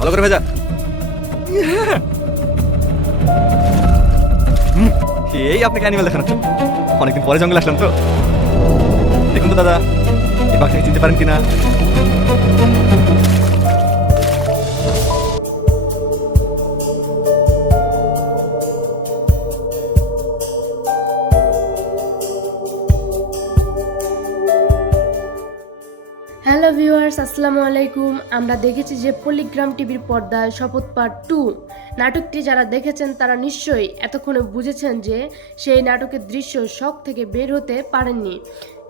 ভালো করে ভেজা। এই আপনাকে অ্যানিমেল দেখানোর জন্য অনেকদিন পরে জঙ্গলে আসলাম তো। দেখুন তো দাদা, এই বাঘটাকে চিনতে পারেন কিনা? হ্যালো ভিউয়ার্স, আসসালামু আলাইকুম। আমরা দেখেছি যে পল্লিগ্রাম টিভির পর্দায় শপথ পার্ট 2 নাটকটি যারা দেখেছেন তারা নিশ্চয়ই এতক্ষণে বুঝেছেন যে সেই নাটকের দৃশ্য শখ থেকে বের হতে পারেননি।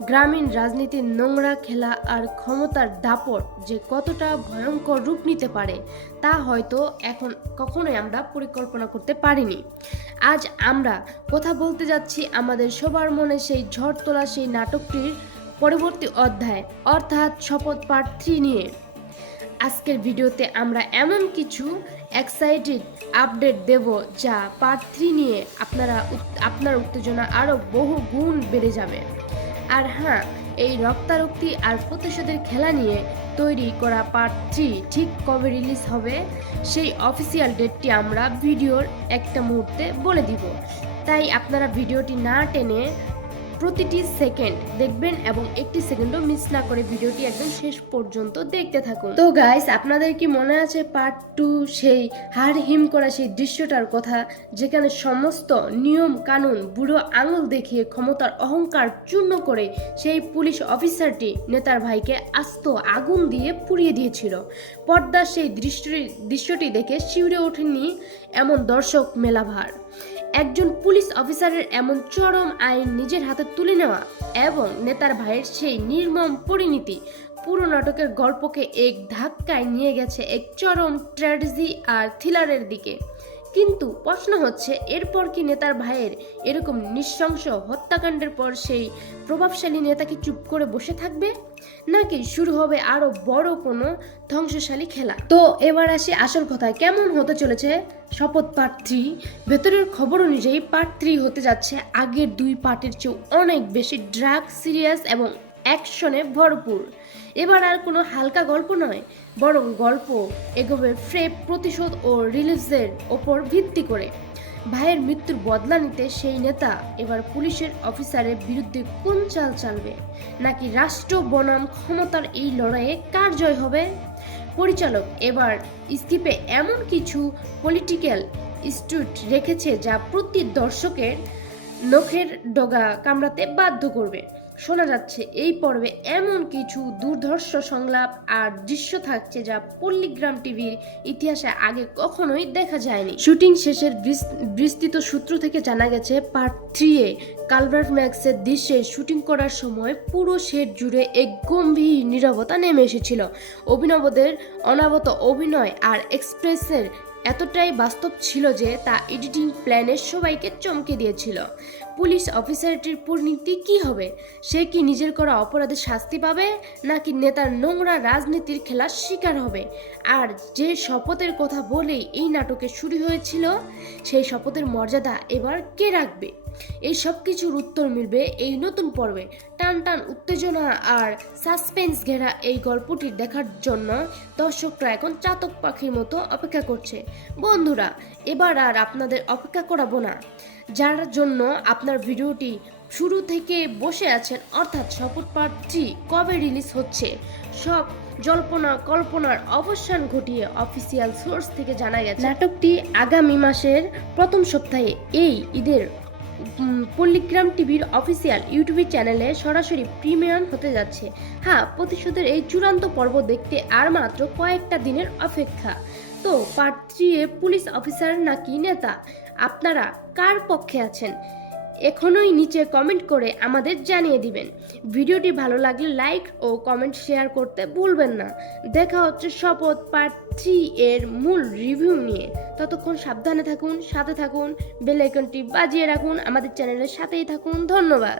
গ্রামীণ রাজনীতির নোংরা খেলা আর ক্ষমতার দাপট যে কতটা ভয়ঙ্কর রূপ নিতে পারে তা হয়তো এখন কখনোই আমরা পরিকল্পনা করতে পারিনি। আজ আমরা কথা বলতে যাচ্ছি আমাদের সবার মনে সেই ঝড় তোলা সেই নাটকটির পরবর্তী অধ্যায় অর্থাৎ শপথ পার্ট 3 নিয়ে। আজকের ভিডিওতে আমরা এমন কিছু এক্সাইটেড আপডেট দেব যা পার্ট 3 নিয়ে আপনার উত্তেজনা আরও বহু গুণ বেড়ে যাবে। আর হ্যাঁ, এই রক্তারক্তি আর প্রতিশোধের খেলা নিয়ে তৈরি করা পার্ট 3 ঠিক কবে রিলিজ হবে সেই অফিসিয়াল ডেটটি আমরা ভিডিওর একটা মুহূর্তে বলে দিব। তাই আপনারা ভিডিওটি না টেনে প্রতিটি সেকেন্ড দেখবেন এবং একটি সেকেন্ডও মিস না করে ভিডিওটি একদম শেষ পর্যন্ত দেখতে থাকুন। তো গাইস, আপনাদের কি মনে আছে পার্ট 2 সেই হাড় হিম করা সেই দৃশ্যটার কথা, যেখানে সমস্ত নিয়ম কানুন বুড়ো আঙুল দেখিয়ে ক্ষমতার অহংকার চূর্ণ করে সেই পুলিশ অফিসারটি নেতার ভাইকে আস্ত আগুন দিয়ে পুড়িয়ে দিয়েছিল। পর্দার সেই দৃশ্যটি দেখে শিউরে ওঠেনি এমন দর্শক মেলাভার। একজন পুলিশ অফিসারের এমন চরম আইন নিজের হাতে তুলে নেওয়া এবং নেতার ভাইয়ের সেই নির্মম পরিণতি পুরো নাটকের গল্পকে এক ধাক্কায় নিয়ে গেছে এক চরম ট্র্যাজেডি আর থ্রিলারের দিকে। কিন্তু প্রশ্ন হচ্ছে, এরপর কি নেতার ভাইয়ের এরকম নৃশংস হত্যাকাণ্ডের পর সেই প্রভাবশালী নেতা কি চুপ করে বসে থাকবে, নাকি শুরু হবে আরো বড় কোনো ধ্বংসশালী খেলা? তো এবার আসি আসল কথায়, কেমন হতে চলেছে শপথ পার্ট 3। ভেতরের খবর অনুযায়ী পার্ট 3 হতে যাচ্ছে আগের 2 পার্টের চেয়ে অনেক বেশি ড্রাগ সিরিয়াস এবং অ্যাকশনে ভরপুর। এবার আর কোনো হালকা গল্প নয়, বরং গল্প এগোবে ফ্রেপ প্রতিশোধ ও রিলিজের ওপর ভিত্তি করে। ভাইয়ের মৃত্যুর বদলা নিতে সেই নেতা এবার পুলিশের অফিসারের বিরুদ্ধে কোন চাল চালবে, নাকি রাষ্ট্র বনাম ক্ষমতার এই লড়াইয়ে কার জয় হবে? পরিচালক এবার স্ক্রিপ্টে এমন কিছু পলিটিক্যাল স্টুট রেখেছে যা প্রতি দর্শকের নখের ডগা কামড়াতে বাধ্য করবে। শোনা যাচ্ছে এই পর্বে এমন কিছু দুর্ধর্ষ সংলাপ আর দৃশ্য থাকছে যা পল্লিগ্রাম টিভির ইতিহাসে আগে কখনোই দেখা যায়নি। শুটিং শেষের বিস্তৃত সূত্র থেকে জানা গেছে পার্ট 3 এ কালভার্ট ম্যাক্সের দৃশ্যে শুটিং করার সময় পুরো সেট জুড়ে এক গম্ভীর নীরবতা নেমে এসেছিল। অভিনবদের অনাবত অভিনয় আর এক্সপ্রেসের এতটাই বাস্তব ছিল যে তা এডিটিং প্ল্যানে সবাইকে চমকে দিয়েছিল। পুলিশ অফিসারটির পরিণতি কি হবে? সে কি নিজের করা অপরাধের শাস্তি পাবে, নাকি নেতার নোংরা রাজনীতির খেলার শিকার হবে? আর যে শপথের কথা বলেই এই নাটকে শুরু হয়েছিল, সেই শপথের মর্যাদা এবার কে রাখবে? এই সব কিছুর উত্তর মিলবে এই নতুন পর্বে। টান টান উত্তেজনা আর সাসপেন্স ঘেরা এই গল্পটি দেখার জন্য দর্শকরা এখন চাতক পাখির মতো অপেক্ষা করছে। বন্ধুরা, এবার আর আপনাদের অপেক্ষা করাবো না, যার জন্য আপনার ভিডিওটি শুরু থেকে বসে আছেন, অর্থাৎ শপথ পার্ট 3 কবে রিলিজ হচ্ছে সব জল্পনা কল্পনার অবসান ঘটিয়ে অফিসিয়াল সোর্স থেকে জানা গেছে নাটকটি আগামী মাসের প্রথম সপ্তাহে এই ঈদের পল্লিগ্রাম টিভির অফিসিয়াল ইউটিউব চ্যানেলে সরাসরি প্রিমিয়ার হতে যাচ্ছে। হ্যাঁ, প্রতিশোধের এই চূড়ান্ত পর্ব দেখতে আর মাত্র কয়েকটা দিনের অপেক্ষা। তো পার্ট 3 এ পুলিশ অফিসার নাকি নেতা, আপনারা কার পক্ষে আছেন এখনই নিচে কমেন্ট করে আমাদের জানিয়ে দিবেন। ভিডিওটি ভালো লাগলে লাইক ও কমেন্ট শেয়ার করতে ভুলবেন না। দেখা হচ্ছে শপথ পার্ট 3 এর মূল রিভিউ নিয়ে। ততক্ষণ সাবধানে থাকুন, সাথে থাকুন, বেল আইকনটি বাজিয়ে রাখুন, আমাদের চ্যানেলের সাথেই থাকুন। ধন্যবাদ।